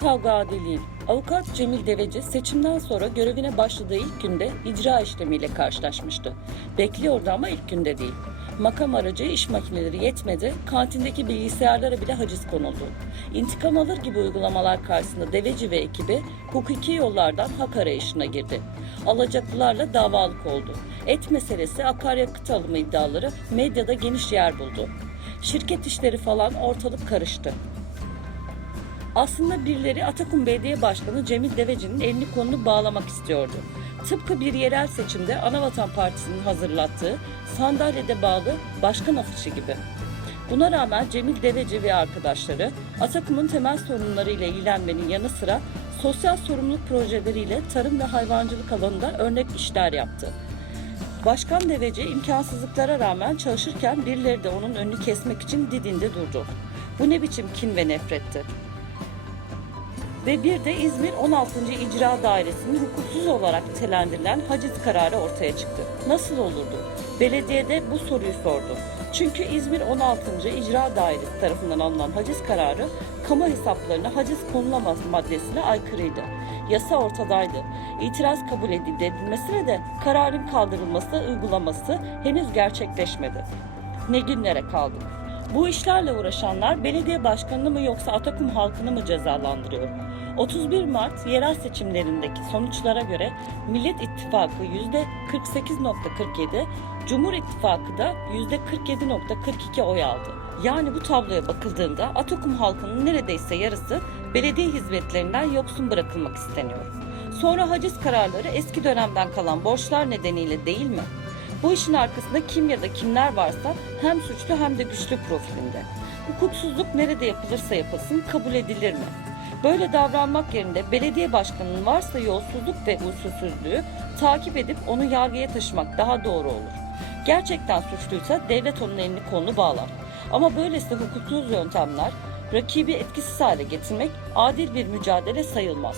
kavga değil. Avukat Cemil Deveci seçimden sonra görevine başladığı ilk günde icra işlemiyle karşılaşmıştı. Bekliyordu ama ilk günde değil. Makam aracı iş makineleri yetmedi, kantindeki bilgisayarlara bile haciz konuldu. İntikam alır gibi uygulamalar karşısında Deveci ve ekibi hukuki yollardan hak arayışına girdi. Alacaklılarla davalık oldu. Et meselesi akaryakıt alımı iddiaları medyada geniş yer buldu. Şirket işleri falan ortalık karıştı. Aslında birileri Atakum Belediye Başkanı Cemil Deveci'nin elini kolunu bağlamak istiyordu. Tıpkı bir yerel seçimde Anavatan Partisi'nin hazırlattığı sandalyede bağlı başkan afişi gibi. Buna rağmen Cemil Deveci ve arkadaşları Atakum'un temel sorunlarıyla ilgilenmenin yanı sıra sosyal sorumluluk projeleriyle tarım ve hayvancılık alanında örnek işler yaptı. Başkan Deveci imkansızlıklara rağmen çalışırken birileri de onun önünü kesmek için didinde durdu. Bu ne biçim kin ve nefretti? Ve bir de İzmir 16. İcra Dairesi'nin hukuksuz olarak nitelendirilen haciz kararı ortaya çıktı. Nasıl olurdu? Belediyede bu soruyu sordu. Çünkü İzmir 16. İcra Dairesi tarafından alınan haciz kararı kamu hesaplarına haciz konulamaz maddesine aykırıydı. Yasa ortadaydı. İtiraz kabul edildi edilmesine de kararın kaldırılması, uygulaması henüz gerçekleşmedi. Ne günlere kaldık? Bu işlerle uğraşanlar belediye başkanını mı yoksa Atakum halkını mı cezalandırıyor? 31 Mart yerel seçimlerindeki sonuçlara göre Millet İttifakı %48.47, Cumhur İttifakı da %47.42 oy aldı. Yani bu tabloya bakıldığında Atakum halkının neredeyse yarısı belediye hizmetlerinden yoksun bırakılmak isteniyor. Sonra haciz kararları eski dönemden kalan borçlar nedeniyle değil mi? Bu işin arkasında kim ya da kimler varsa hem suçlu hem de güçlü profilinde. Hukuksuzluk nerede yapılırsa yapılsın kabul edilir mi? Böyle davranmak yerine belediye başkanının varsa yolsuzluk ve usulsüzlüğü takip edip onu yargıya taşımak daha doğru olur. Gerçekten suçluysa devlet onun elini kolunu bağlar. Ama böylesi hukuksuz yöntemler rakibi etkisiz hale getirmek adil bir mücadele sayılmaz.